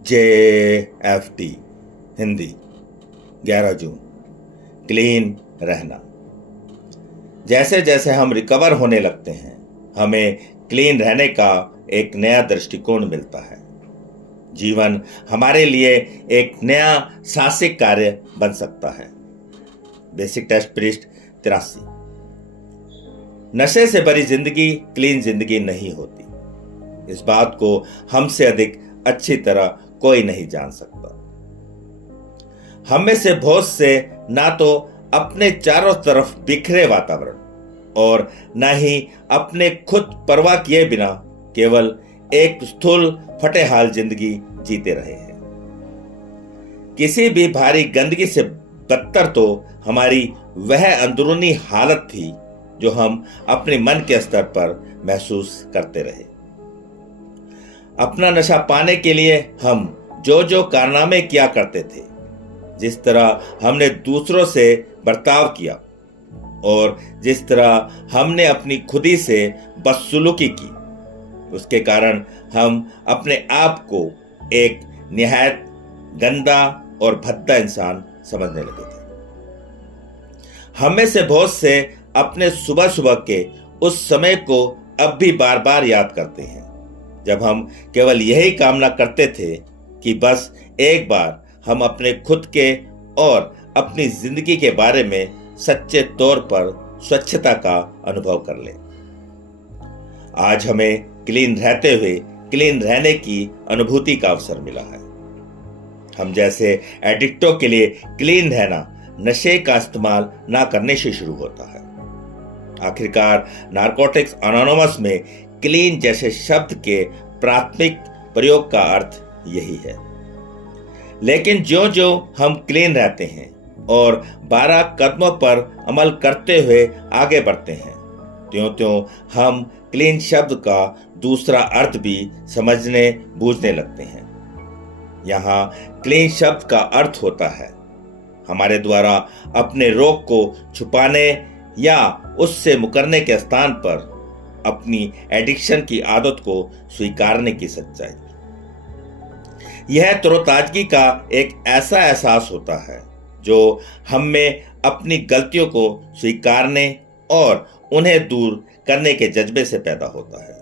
JFT Hindi 11 जून। Clean रहना। जैसे जैसे हम रिकवर होने लगते हैं, हमें क्लीन रहने का एक नया दृष्टिकोण मिलता है। जीवन हमारे लिए एक नया साहसिक कार्य बन सकता है। बेसिक टेस्ट पृष्ठ 83। नशे से भरी जिंदगी क्लीन जिंदगी नहीं होती। इस बात को हमसे अधिक अच्छी तरह कोई नहीं जान सकता। हम में से बहुत से ना तो अपने चारों तरफ बिखरे वातावरण और न ही अपने खुद परवाह किए बिना केवल एक स्थूल फटेहाल जिंदगी जीते रहे हैं। किसी भी भारी गंदगी से बदतर तो हमारी वह अंदरूनी हालत थी जो हम अपने मन के स्तर पर महसूस करते रहे। अपना नशा पाने के लिए हम जो जो कारनामे किया करते थे, जिस तरह हमने दूसरों से बर्ताव किया और जिस तरह हमने अपनी खुदी से बदसलूकी की, उसके कारण हम अपने आप को एक निहायत गंदा और भद्दा इंसान समझने लगे थे। हम में से बहुत से अपने सुबह सुबह के उस समय को अब भी बार बार याद करते हैं, जब हम केवल यही कामना करते थे कि बस एक बार हम अपने खुद के और अपनी जिंदगी के बारे में सच्चे तौर पर स्वच्छता का अनुभव कर लें। आज हमें क्लीन रहते हुए क्लीन रहने की अनुभूति का अवसर मिला है। हम जैसे एडिक्टों के लिए क्लीन रहना नशे का इस्तेमाल ना करने से शुरू होता है। आखिरकार नारकोटिक्स एनोनिमस में क्लीन जैसे शब्द के प्राथमिक प्रयोग का अर्थ यही है। लेकिन ज्यों ज्यों हम क्लीन रहते हैं और 12 कदमों पर अमल करते हुए आगे बढ़ते हैं, त्यों त्यों हम क्लीन शब्द का दूसरा अर्थ भी समझने बूझने लगते हैं। यहाँ क्लीन शब्द का अर्थ होता है हमारे द्वारा अपने रोग को छुपाने या उससे मुकरने के स्थान पर अपनी एडिक्शन की आदत को स्वीकारने की सच्चाई। यह तरोताजगी का एक ऐसा एहसास होता है जो हम में अपनी गलतियों को स्वीकारने और उन्हें दूर करने के जज्बे से पैदा होता है।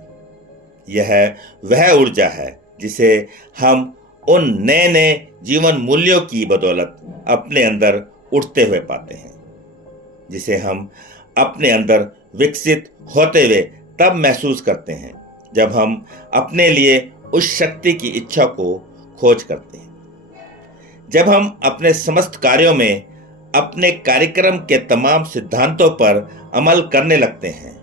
यह वह ऊर्जा है जिसे हम उन नए नए जीवन मूल्यों की बदौलत अपने अंदर उठते हुए पाते हैं, जिसे हम अपने अंदर विकसित होते हुए तब महसूस करते हैं जब हम अपने लिए उस शक्ति की इच्छा को खोज करते हैं। जब हम अपने समस्त कार्यों में अपने कार्यक्रम के तमाम सिद्धांतों पर अमल करने लगते हैं,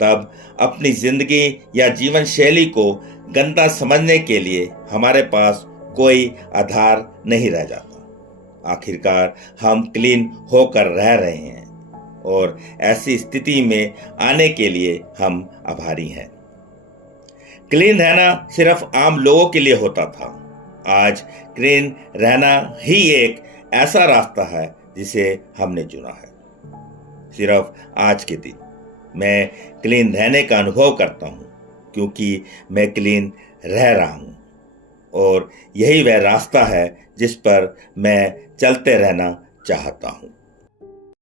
तब अपनी जिंदगी या जीवन शैली को गंदा समझने के लिए हमारे पास कोई आधार नहीं रह जाता। आखिरकार हम क्लीन होकर रह रहे हैं और ऐसी स्थिति में आने के लिए हम आभारी हैं। क्लीन रहना सिर्फ आम लोगों के लिए होता था। आज क्लीन रहना ही एक ऐसा रास्ता है जिसे हमने चुना है। सिर्फ आज के दिन मैं क्लीन रहने का अनुभव करता हूँ, क्योंकि मैं क्लीन रह रहा हूँ और यही वह रास्ता है जिस पर मैं चलते रहना चाहता हूँ।